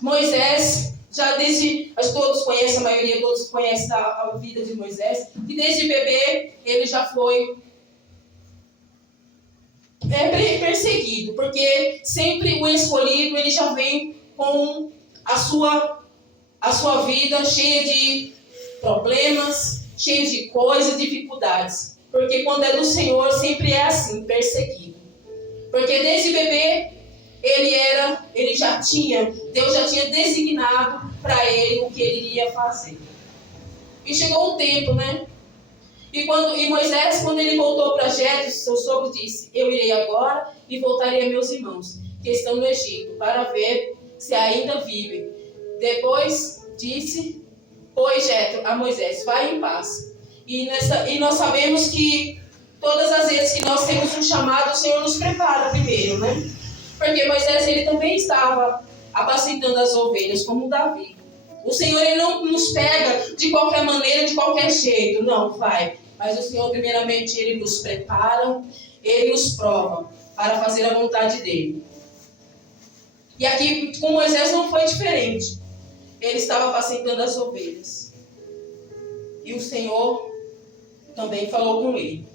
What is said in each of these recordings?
Moisés, já desde, acho que todos conhecem, a maioria todos conhecem a vida de Moisés, que desde bebê ele já foi perseguido, porque sempre o escolhido ele já vem com a sua vida cheia de problemas, cheia de coisas, dificuldades, porque quando é do Senhor sempre é assim, perseguido, porque desde bebê Deus já tinha designado para ele o que ele iria fazer. E chegou o tempo, né? E Moisés, quando ele voltou para Jetro, seu sogro disse: eu irei agora e voltarei a meus irmãos, que estão no Egito, para ver se ainda vivem. Depois disse, pois Jetro a Moisés: vai em paz. E nós sabemos que todas as vezes que nós temos um chamado, o Senhor nos prepara primeiro, né? Porque Moisés, ele também estava apacentando as ovelhas, como Davi. O Senhor, ele não nos pega de qualquer maneira, de qualquer jeito. Não, vai. Mas o Senhor, primeiramente, ele nos prepara, ele nos prova para fazer a vontade dele. E aqui, com Moisés, não foi diferente. Ele estava apacentando as ovelhas. E o Senhor também falou com ele.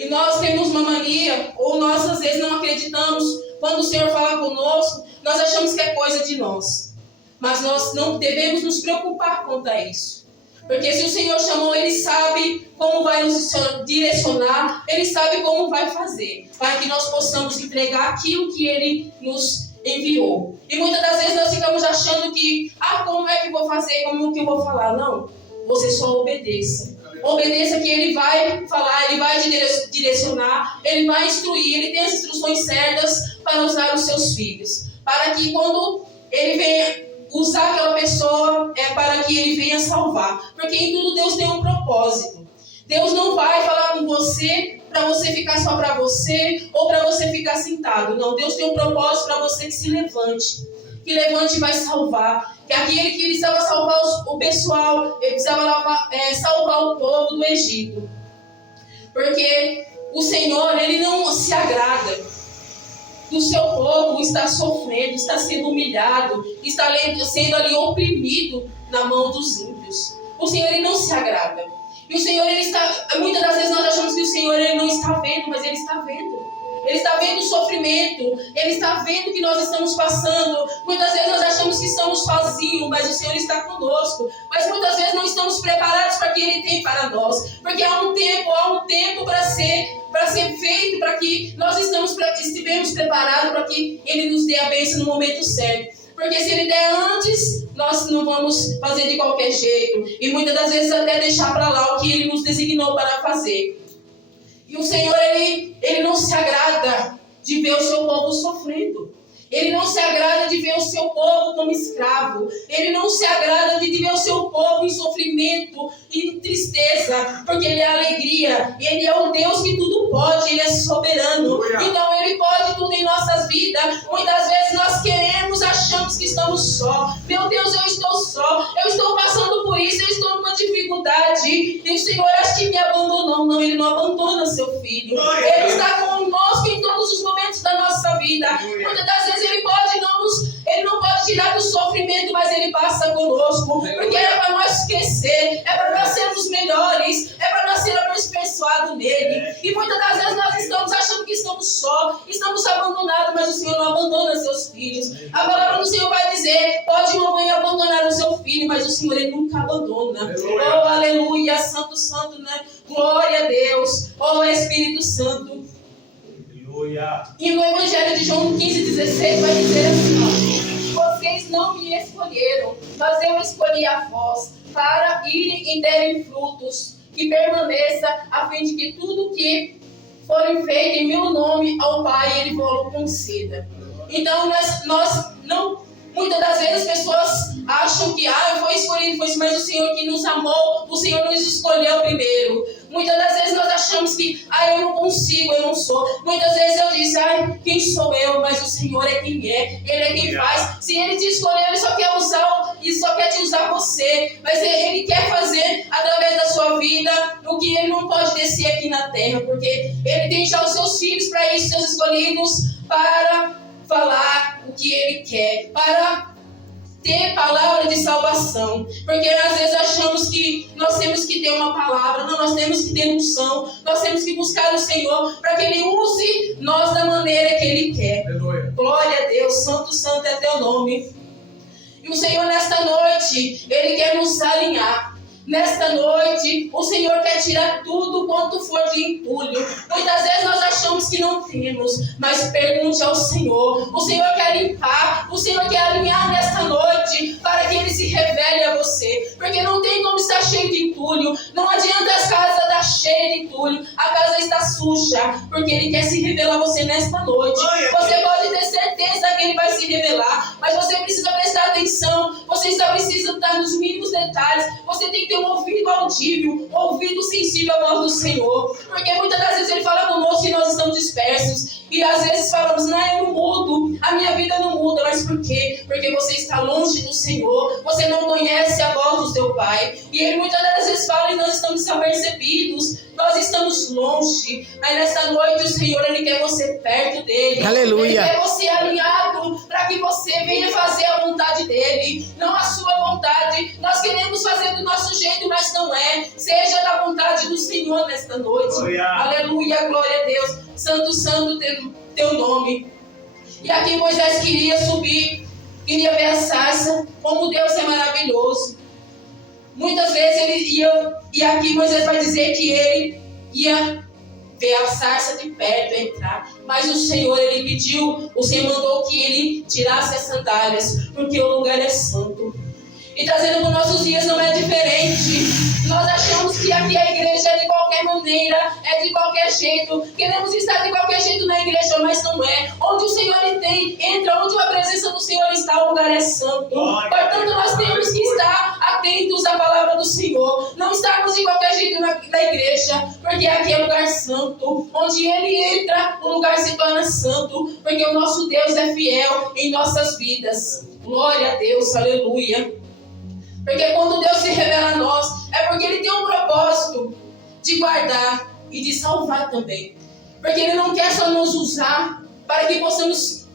E nós temos uma mania, ou nós às vezes não acreditamos, quando o Senhor fala conosco, nós achamos que é coisa de nós. Mas nós não devemos nos preocupar quanto a isso. Porque se o Senhor chamou, Ele sabe como vai nos direcionar, Ele sabe como vai fazer, para que nós possamos entregar aquilo que Ele nos enviou. E muitas das vezes nós ficamos achando que, como é que eu vou fazer, como que eu vou falar? Não, você só obedeça. Obedeça que Ele vai falar, Ele vai te direcionar, Ele vai instruir, Ele tem as instruções certas para usar os seus filhos. Para que quando Ele venha usar aquela pessoa, é para que Ele venha salvar. Porque em tudo Deus tem um propósito. Deus não vai falar com você para você ficar só para você ou para você ficar sentado. Não, Deus tem um propósito para você que se levante. Que levante e vai salvar. Que aquele que precisava salvar o pessoal, ele precisava salvar o povo do Egito. Porque o Senhor, Ele não se agrada do seu povo estar sofrendo, está sendo humilhado, está sendo ali oprimido na mão dos ímpios. O Senhor, Ele não se agrada. E o Senhor, Ele está... Muitas das vezes nós achamos que o Senhor, Ele não está vendo, mas Ele está vendo. Ele está vendo o sofrimento, Ele está vendo o que nós estamos passando. Muitas vezes nós achamos que estamos sozinhos, mas o Senhor está conosco. Mas muitas vezes não estamos preparados para o que Ele tem para nós. Porque há um tempo para ser feito, para que nós estivemos preparados, para que Ele nos dê a bênção no momento certo. Porque se Ele der antes, nós não vamos fazer de qualquer jeito. E muitas das vezes até deixar para lá o que Ele nos designou para fazer. E o Senhor, Ele não se agrada de ver o seu povo sofrendo. Ele não se agrada de ver o seu povo como escravo. Ele não se agrada de ver o seu povo em sofrimento e em tristeza. Porque Ele é alegria. Ele é o Deus que tudo pode. Ele é soberano. Então Ele pode tudo em nossas vidas. Muitas vezes nós achamos que estamos só. Meu Deus, eu estou só. Eu estou passando por isso. Eu estou numa dificuldade. E o Senhor acha que me abandonou. Não, Ele não abandona seu filho. Ele está conosco em todos os momentos da nossa vida. Muitas das vezes Ele não pode tirar do sofrimento, mas Ele passa conosco, porque é para nós crescer, é para nós sermos melhores, é para nós sermos aperfeiçoados nele. E muitas das vezes nós estamos achando que estamos só, estamos abandonados, mas o Senhor não abandona seus filhos. A palavra do Senhor vai dizer: pode uma mãe abandonar o seu filho, mas o Senhor, Ele nunca abandona. Oh, aleluia, santo, santo, né? Glória a Deus, oh Espírito Santo. E no Evangelho de João 15,16 vai dizer assim: vocês não me escolheram, mas eu escolhi a vós, para irem e derem frutos, que permaneça, a fim de que tudo que forem feito em meu nome ao Pai, Ele vos conceda. Então nós não... Muitas das vezes as pessoas acham que eu fui escolhido, mas o Senhor que nos amou, o Senhor nos escolheu primeiro. Muitas das vezes nós achamos que eu não consigo, eu não sou. Muitas vezes eu disse, quem sou eu? Mas o Senhor é quem é, Ele é quem faz. Se Ele te escolheu, Ele só quer te usar você. Mas Ele quer fazer através da sua vida o que Ele não pode descer aqui na terra, porque Ele tem já os seus filhos para isso, seus escolhidos, para ter palavra de salvação. Porque às vezes achamos que nós temos que ter uma palavra, não, nós temos que ter unção, nós temos que buscar o Senhor para que Ele use nós da maneira que Ele quer. Aleluia. Glória a Deus, santo, santo é teu nome. E o Senhor nesta noite, Ele quer nos alinhar. Nesta noite, o Senhor quer tirar tudo quanto for de entulho. Muitas vezes nós achamos que não temos, mas pergunte ao Senhor. O Senhor quer limpar, o Senhor quer alinhar nesta noite para que Ele se revele a você. Porque não tem como estar cheio de entulho. Não adianta a casa estar cheia de entulho. A casa está suja, porque Ele quer se revelar a você nesta noite. Você pode ter certeza que Ele vai se revelar, mas você precisa prestar atenção. Você só precisa estar nos mínimos detalhes. Você tem que ter um ouvido audível, ouvido sensível à voz do Senhor. Porque muitas das vezes Ele fala conosco e nós estamos dispersos. E às vezes falamos, não, eu não mudo, a minha vida não muda. Mas por quê? Porque você está longe do Senhor, você não conhece a voz do seu Pai. E Ele muitas das vezes fala e nós estamos desapercebidos, nós estamos longe. Mas nesta noite o Senhor, Ele quer você perto dEle. Aleluia. Ele quer você alinhado para que você venha fazer a vontade dEle, não a sua vontade. Nós queremos fazer do nosso jeito, mas não é. Seja da vontade do Senhor nesta noite. Glória. Aleluia, glória a Deus. Santo, santo teu nome. E aqui Moisés queria subir, queria ver a sarça. Como Deus é maravilhoso. Muitas vezes ele ia, e aqui Moisés vai dizer que ele ia ver a sarça de perto, entrar. Mas o Senhor, Ele pediu, o Senhor mandou que ele tirasse as sandálias, porque o lugar é santo. E trazendo para os nossos dias não é diferente. Nós achamos que aqui a igreja é de qualquer maneira, é de qualquer jeito. Queremos estar de qualquer jeito na igreja, mas não é. Onde o Senhor entra, onde a presença do Senhor está, o lugar é santo. Portanto, nós temos que estar atentos à palavra do Senhor. Não estarmos de qualquer jeito na igreja, porque aqui é lugar santo. Onde Ele entra, o lugar se torna santo, porque o nosso Deus é fiel em nossas vidas. Glória a Deus, aleluia. Porque quando Deus se revela a nós, é porque Ele tem um propósito de guardar e de salvar também. Porque Ele não quer só nos usar para que possamos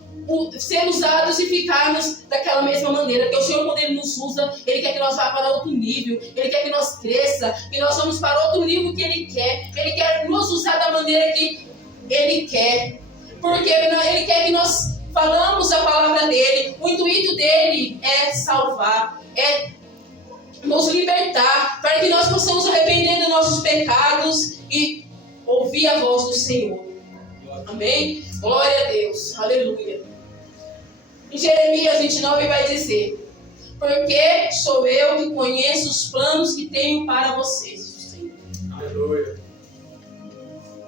ser usados e ficarmos daquela mesma maneira. Porque o Senhor, quando Ele nos usa, Ele quer que nós vá para outro nível. Ele quer que nós cresça, que nós vamos para outro nível que Ele quer. Ele quer nos usar da maneira que Ele quer. Porque Ele quer que nós falamos a palavra dEle. O intuito dEle é salvar, é nos libertar, para que nós possamos arrepender dos nossos pecados e ouvir a voz do Senhor. Amém? Glória a Deus. Aleluia. Em Jeremias 29 vai dizer: porque sou eu que conheço os planos que tenho para vocês, diz o Senhor. Aleluia.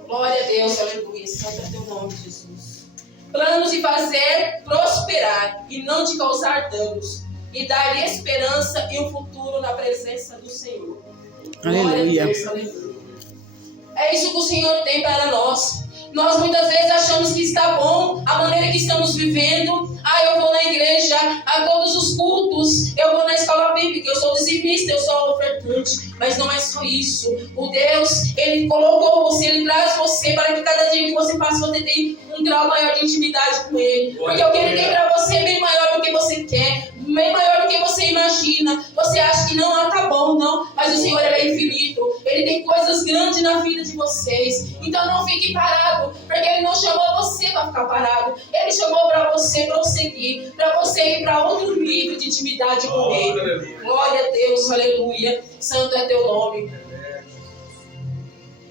Glória a Deus. Aleluia. Santo é teu nome, Jesus. Planos de fazer prosperar e não de causar danos, e dar-lhe esperança e um futuro na presença do Senhor. Aleluia. Deus, aleluia. É isso que o Senhor tem para nós. Nós muitas vezes achamos que está bom a maneira que estamos vivendo. Eu vou na igreja, a todos os cultos, eu vou na escola bíblica, eu sou dizimista, eu sou ofertante. Mas não é só isso. O Deus, Ele colocou você, Ele traz você para que cada dia que você passa, você tenha um grau maior de intimidade com Ele. Porque o que Ele tem para você é bem maior do que você quer, bem maior do que você imagina. Você acha que não, tá bom, não. Mas o Senhor, Ele é infinito. Ele tem coisas grandes na vida de vocês. Então não fique parado, porque Ele não chamou você para ficar parado. Ele chamou para você prosseguir, para você ir para outro nível de intimidade com Ele. Glória a Deus, aleluia. Santo é teu nome.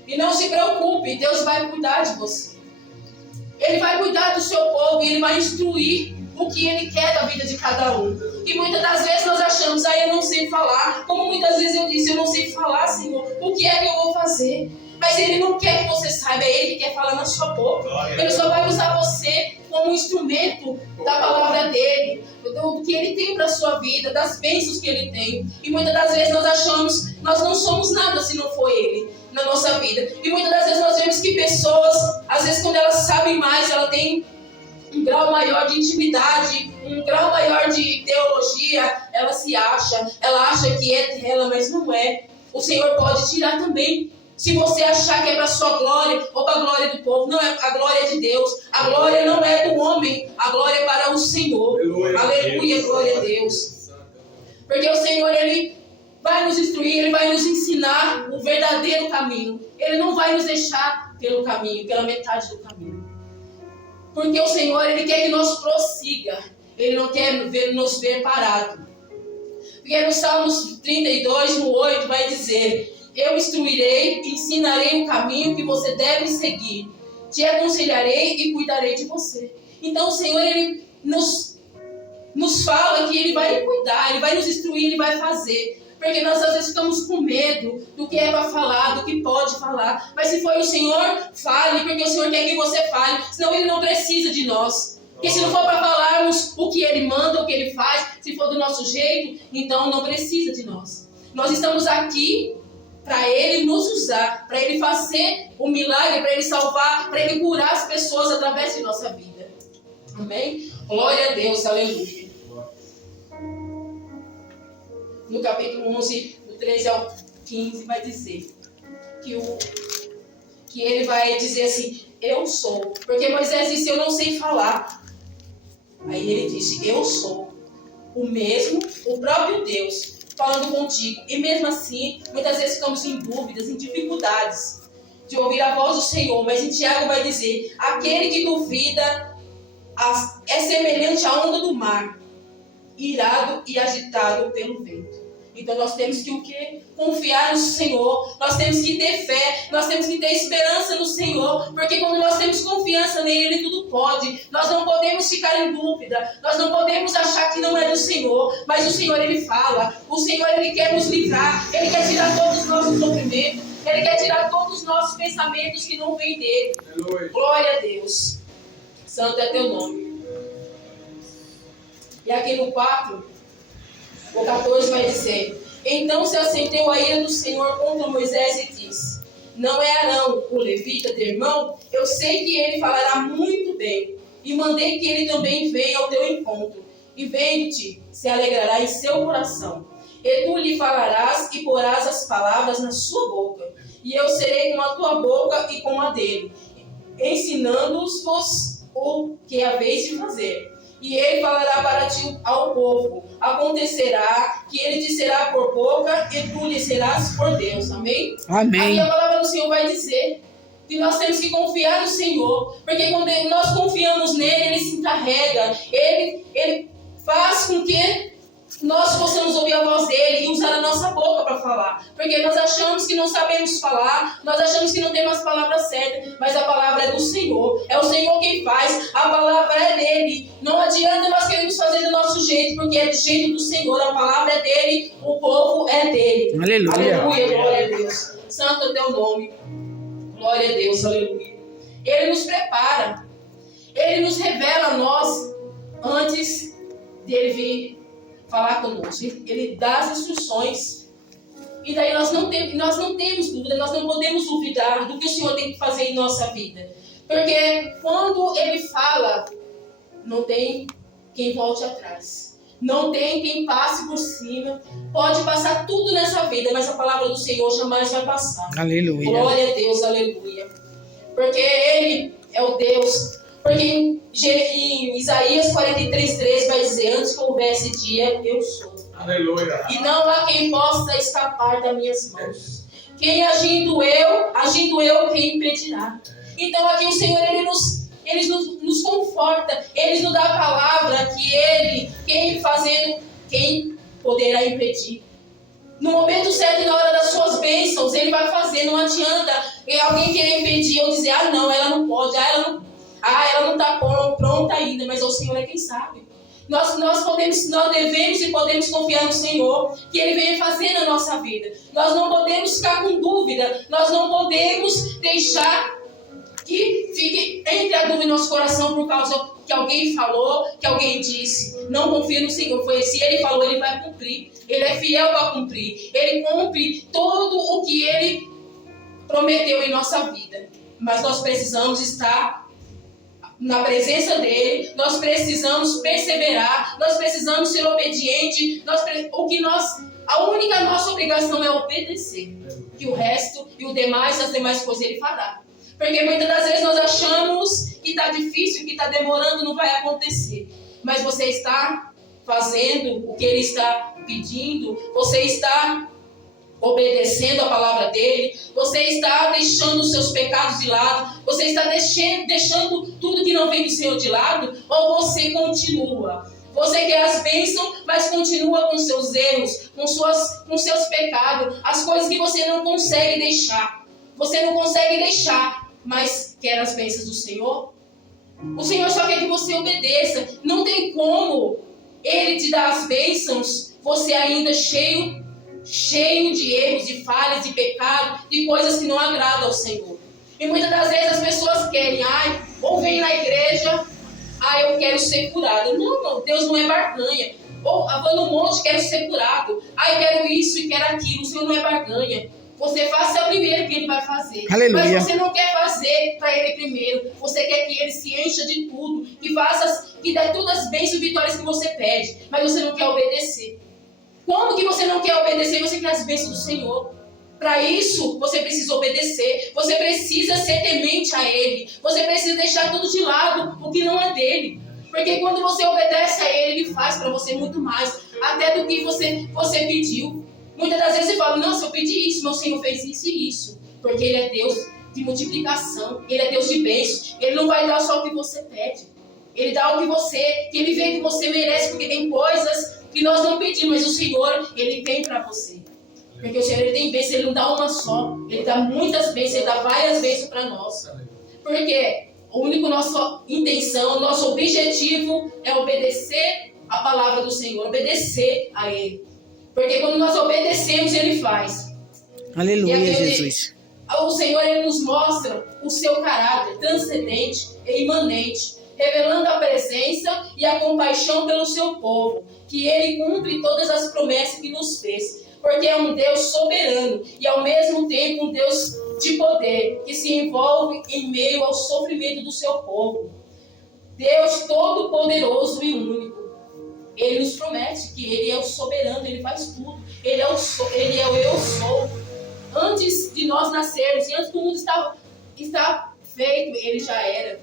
E não se preocupe, Deus vai cuidar de você. Ele vai cuidar do seu povo e Ele vai instruir o que Ele quer da vida de cada um. E muitas das vezes nós achamos, eu não sei falar. Como muitas vezes eu disse, eu não sei falar, Senhor, o que é que eu vou fazer? Mas Ele não quer que você saiba, é Ele que quer falar na sua boca. Ele só vai usar você como instrumento da palavra dEle, do que Ele tem para a sua vida, das bênçãos que Ele tem. E muitas das vezes nós achamos, nós não somos nada se não for Ele na nossa vida. E muitas das vezes nós vemos que pessoas, às vezes quando elas sabem mais, elas têm um grau maior de intimidade, um grau maior de teologia, ela se acha, ela acha que é dela, mas não é. O Senhor pode tirar também. Se você achar que é para a sua glória ou para a glória do povo, não é a glória de Deus. A glória não é do homem, a glória é para o Senhor. Aleluia, glória a Deus. Porque o Senhor, Ele vai nos instruir, Ele vai nos ensinar o verdadeiro caminho. Ele não vai nos deixar pelo caminho, pela metade do caminho. Porque o Senhor, Ele quer que nós prossiga. Ele não quer nos ver parado. Porque no Salmos 32, no 8, vai dizer: eu instruirei, ensinarei o caminho que você deve seguir. Te aconselharei e cuidarei de você. Então o Senhor, Ele nos fala que Ele vai cuidar, Ele vai nos instruir, Ele vai fazer. Porque nós às vezes ficamos com medo do que é para falar, do que pode falar. Mas se for o Senhor, fale, porque o Senhor quer que você fale. Senão Ele não precisa de nós. Porque se não for para falarmos o que Ele manda, o que Ele faz, se for do nosso jeito, então não precisa de nós. Nós estamos aqui para Ele nos usar, para Ele fazer o milagre, para Ele salvar, para Ele curar as pessoas através de nossa vida. Amém? Glória a Deus, aleluia. No capítulo 11, do 13 ao 15, vai dizer que Ele vai dizer assim: eu sou. Porque Moisés disse: eu não sei falar. Aí Ele disse: eu sou o mesmo, o próprio Deus, falando contigo. E mesmo assim, muitas vezes ficamos em dúvidas, em dificuldades de ouvir a voz do Senhor. Mas em Tiago vai dizer: aquele que duvida é semelhante à onda do mar, irado e agitado pelo vento. Então nós temos que o quê? Confiar no Senhor. Nós temos que ter fé. Nós temos que ter esperança no Senhor. Porque quando nós temos confiança nele, Ele tudo pode. Nós não podemos ficar em dúvida. Nós não podemos achar que não é do Senhor. Mas o Senhor, Ele fala. O Senhor, Ele quer nos livrar. Ele quer tirar todos os nossos sofrimentos. Ele quer tirar todos os nossos pensamentos que não vêm dele. Aleluia. Glória a Deus. Santo é teu nome. E aqui no 4, o 14 vai dizer: então se acendeu a ira do Senhor contra Moisés e disse: não é Arão, o levita, teu irmão? Eu sei que ele falará muito bem. E mandei que ele também venha ao teu encontro. E vendo-te, se alegrará em seu coração. E tu lhe falarás e porás as palavras na sua boca. E eu serei com a tua boca e com a dele, ensinando-vos o que haveis de fazer. E ele falará para ti ao povo. Acontecerá que ele te será por boca e tu lhe serás por Deus. Amém? Amém. Aqui a palavra do Senhor vai dizer que nós temos que confiar no Senhor. Porque quando nós confiamos nele, Ele se encarrega. Ele faz com que nós possamos ouvir a voz dele e usar a nossa boca para falar. Porque nós achamos que não sabemos falar, nós achamos que não temos as palavras certas, mas a palavra é do Senhor. É o Senhor quem faz, a palavra é dele. Não adianta nós queremos fazer do nosso jeito, porque é do jeito do Senhor. A palavra é dele, o povo é dele. Aleluia. Aleluia, glória a Deus. Santo é teu nome. Glória a Deus, aleluia. Ele nos prepara. Ele nos revela a nós antes dele vir falar conosco. Ele dá as instruções. E daí nós não temos dúvida, nós não podemos duvidar do que o Senhor tem que fazer em nossa vida. Porque quando Ele fala, não tem quem volte atrás. Não tem quem passe por cima. Pode passar tudo nessa vida, mas a palavra do Senhor jamais vai passar. Aleluia. Glória a Deus, aleluia. Porque Ele é o Deus. Porque em Isaías 43:3 vai dizer: antes que houvesse dia, eu sou. Aleluia. E não há quem possa escapar das minhas mãos. Quem agindo eu, quem impedirá? Então aqui o Senhor, Ele nos conforta. Ele nos dá a palavra que Ele, quem poderá impedir? No momento certo e na hora das suas bênçãos, Ele vai fazer. Não adianta alguém querer impedir ou dizer: ah não, ela não pode, ela não está pronta ainda, mas o Senhor é quem sabe. Nós devemos e podemos confiar no Senhor, que Ele venha fazer na nossa vida. Nós não podemos ficar com dúvida, nós não podemos deixar que fique entre a dúvida em nosso coração por causa que alguém falou, que alguém disse. Não confia no Senhor, se Ele falou, Ele vai cumprir. Ele é fiel para cumprir. Ele cumpre tudo o que Ele prometeu em nossa vida. Mas nós precisamos estar na presença dele, nós precisamos perseverar, nós precisamos ser obedientes, a única nossa obrigação é obedecer, que o resto e as demais coisas Ele fará. Porque muitas das vezes nós achamos que está difícil, que está demorando, não vai acontecer, mas você está fazendo o que Ele está pedindo? Você está obedecendo a palavra dele? Você está deixando os seus pecados de lado? Você está deixando tudo que não vem do Senhor de lado? Ou você continua? Você quer as bênçãos, mas continua com seus erros, com seus pecados, as coisas que você não consegue deixar. Você não consegue deixar, mas quer as bênçãos do Senhor? O Senhor só quer que você obedeça. Não tem como Ele te dar as bênçãos, você ainda cheio de erros, de falhas, de pecado, de coisas que não agradam ao Senhor. E muitas das vezes as pessoas querem, ou vem na igreja, eu quero ser curado. Não, Deus não é barganha. Ou vou no monte, quero ser curado. Quero isso e quero aquilo. O Senhor não é barganha. Você faça primeiro o que Ele vai fazer. Aleluia. Mas você não quer fazer para Ele primeiro. Você quer que Ele se encha de tudo, que dê todas as bênçãos e vitórias que você pede. Mas você não quer obedecer. Como que você não quer obedecer? Você quer as bênçãos do Senhor. Para isso, você precisa obedecer. Você precisa ser temente a Ele. Você precisa deixar tudo de lado, o que não é dele. Porque quando você obedece a Ele, Ele faz para você muito mais, até do que você pediu. Muitas das vezes você fala, nossa, eu pedi isso, meu Senhor fez isso e isso. Porque Ele é Deus de multiplicação. Ele é Deus de bênçãos. Ele não vai dar só o que você pede. Ele dá o que Ele vê que você merece, porque tem coisas que nós não pedimos, mas o Senhor, Ele tem para você. Porque o Senhor, Ele tem bênção, Ele não dá uma só. Ele dá muitas bênçãos, Ele dá várias bênçãos para nós. Porque a única nossa intenção, nosso objetivo é obedecer a palavra do Senhor, obedecer a Ele. Porque quando nós obedecemos, Ele faz. Aleluia, Jesus. O Senhor, Ele nos mostra o seu caráter transcendente e imanente, revelando a presença e a compaixão pelo seu povo, que Ele cumpre todas as promessas que nos fez. Porque é um Deus soberano e ao mesmo tempo um Deus de poder, que se envolve em meio ao sofrimento do seu povo. Deus todo-poderoso e único. Ele nos promete que Ele é o soberano, Ele faz tudo. Ele é o eu sou. Antes de nós nascermos, e antes do mundo estar feito, Ele já era.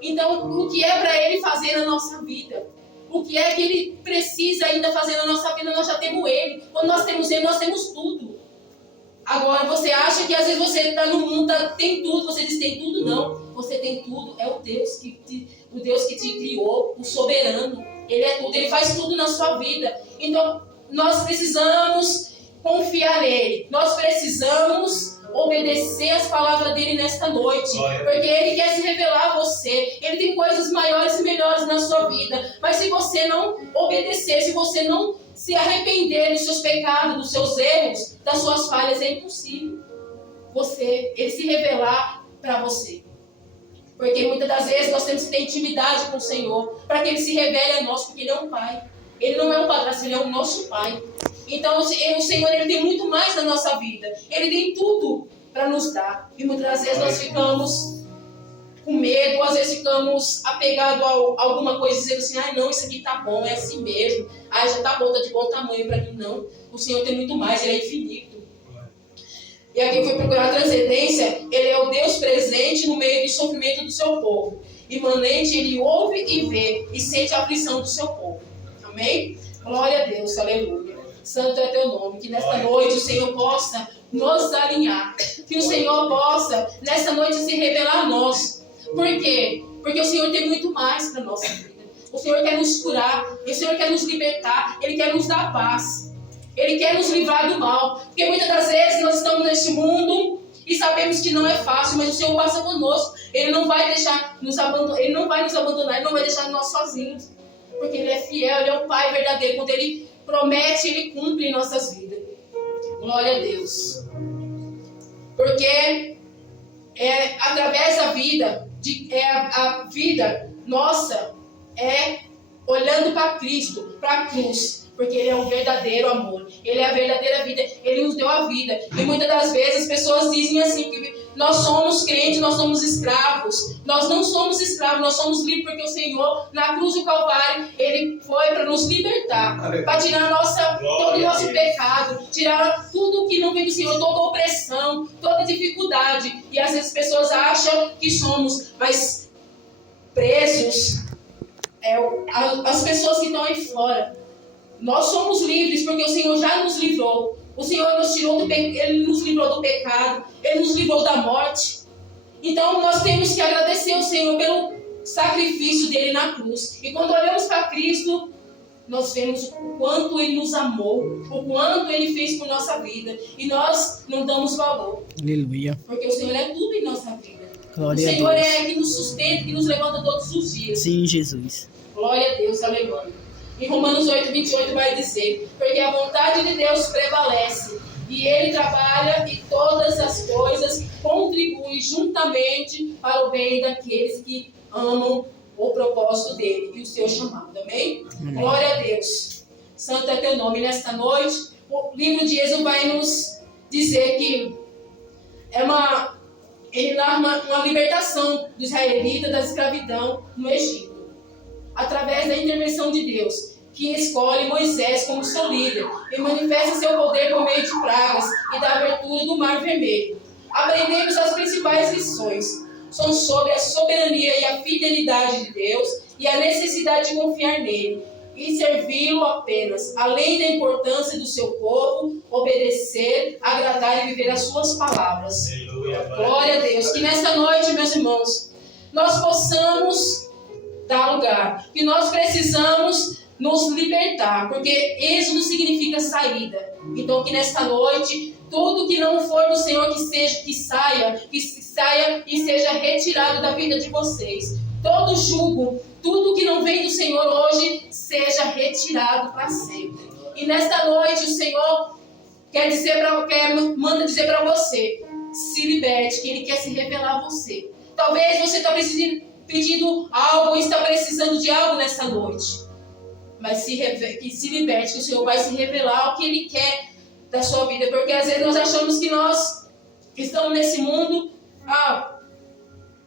Então, o que é para Ele fazer na nossa vida? O que é que Ele precisa ainda fazer na nossa vida? Nós já temos Ele. Quando nós temos Ele, nós temos tudo. Agora, você acha que às vezes você está no mundo, tem tudo, você diz tem tudo? Não. Você tem tudo, é o Deus que te criou, o soberano. Ele é tudo, Ele faz tudo na sua vida. Então, nós precisamos confiar nele. Nós precisamos obedecer as palavras dele nesta noite, porque ele quer se revelar a você. Ele tem coisas maiores e melhores na sua vida, mas se você não obedecer, se você não se arrepender dos seus pecados, dos seus erros, das suas falhas, é impossível ele se revelar para você. Porque muitas das vezes nós temos que ter intimidade com o Senhor, para que Ele se revele a nós, porque Ele é um Pai. Ele não é um padrasto, Ele é o nosso Pai. Então o Senhor, Ele tem muito mais na nossa vida. Ele tem tudo para nos dar. E muitas das vezes nós ficamos com medo, às vezes ficamos apegados a alguma coisa, dizendo assim, não, isso aqui tá bom, é assim mesmo. Já tá bom, tá de bom tamanho para mim. Não, o Senhor tem muito mais, Ele é infinito. E aqui eu fui procurar a transcendência. Ele é o Deus presente no meio do sofrimento do seu povo. Imanente, Ele ouve e vê e sente a aflição do seu povo. Amém? Glória a Deus, aleluia. Santo é teu nome. Que nesta noite o Senhor possa nos alinhar. Que o Senhor possa, nesta noite, se revelar a nós. Por quê? Porque o Senhor tem muito mais para a nossa vida. O Senhor quer nos curar. O Senhor quer nos libertar. Ele quer nos dar paz. Ele quer nos livrar do mal. Porque muitas das vezes nós estamos neste mundo e sabemos que não é fácil, mas o Senhor passa conosco. Ele não vai nos abandonar, Ele não vai deixar nós sozinhos. Porque Ele é fiel, Ele é um Pai verdadeiro. Quando Ele promete, Ele cumpre em nossas vidas. Glória a Deus. Porque através da vida, a vida nossa é olhando para Cristo, para a cruz. Porque Ele é um verdadeiro amor. Ele é a verdadeira vida. Ele nos deu a vida. E muitas das vezes as pessoas dizem assim, que nós somos crentes, nós somos escravos. Nós não somos escravos, nós somos livres, porque o Senhor, na cruz do Calvário, Ele foi para nos libertar. Para tirar todo o nosso pecado. Tirar tudo que não vem do Senhor, toda opressão, toda dificuldade. E às vezes as pessoas acham que somos, mas presos, as pessoas que estão aí fora. Nós somos livres porque o Senhor já nos livrou. O Senhor nos tirou Ele nos livrou do pecado. Ele nos livrou da morte. Então nós temos que agradecer ao Senhor pelo sacrifício dele na cruz. E quando olhamos para Cristo, nós vemos o quanto Ele nos amou, o quanto Ele fez por nossa vida. E nós não damos valor. Aleluia. Porque o Senhor é tudo em nossa vida. Glória o Senhor a Deus. é que nos sustenta, que nos levanta todos os dias. Sim, Jesus. Glória a Deus, aleluia. Em Romanos 8:28 vai dizer: porque a vontade de Deus prevalece, e Ele trabalha e todas as coisas contribuem juntamente para o bem daqueles que amam o propósito dele e o seu chamado. Amém? Amém. Glória a Deus. Santo é teu nome. Nesta noite, o livro de Êxodo vai nos dizer que ele narra uma libertação dos israelitas da escravidão no Egito, através da intervenção de Deus, que escolhe Moisés como seu líder e manifesta seu poder por meio de pragas e da abertura do Mar Vermelho. Aprendemos as principais lições. São sobre a soberania e a fidelidade de Deus e a necessidade de confiar nele e servi-lo apenas, além da importância do seu povo, obedecer, agradar e viver as suas palavras. Glória a Deus. Que nesta noite, meus irmãos, nós possamos dar lugar, que nós precisamos nos libertar, porque êxodo significa saída. Então que nesta noite, tudo que não for do Senhor que saia e seja retirado da vida de vocês. Todo jugo, tudo que não vem do Senhor hoje, seja retirado para sempre. E nesta noite o Senhor manda dizer para você: se liberte, que Ele quer se revelar a você. Talvez você está pedindo algo ou está precisando de algo nesta noite. Mas que se liberte, que o Senhor vai se revelar o que Ele quer da sua vida. Porque às vezes nós achamos que nós estamos nesse mundo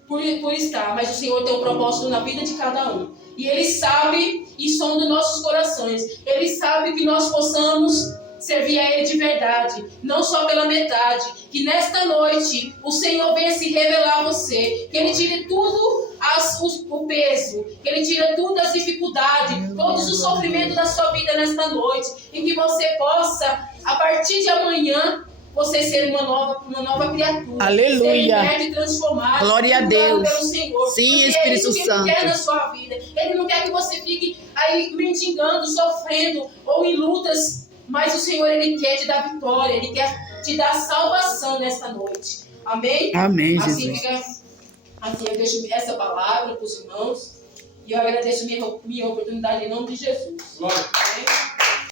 por estar. Mas o Senhor tem um propósito na vida de cada um. E Ele sabe e sonda nossos corações. Ele sabe que nós possamos servir a Ele de verdade, não só pela metade. Que nesta noite o Senhor venha se revelar a você, que Ele tire tudo o peso, que Ele tire tudo as dificuldades, todos os sofrimentos da sua vida nesta noite, e que você possa, a partir de amanhã, você ser uma nova criatura. Aleluia. Ser liberto e transformado. Glória a Deus. Pelo Senhor. Sim, porque Espírito é isso que Santo. Ele quer na sua vida. Ele não quer que você fique aí mendigando, sofrendo ou em lutas. Mas o Senhor, Ele quer te dar vitória. Ele quer te dar salvação nesta noite. Amém? Amém, Assim Jesus. eu deixo essa palavra para os irmãos. E eu agradeço minha oportunidade em nome de Jesus. Glória.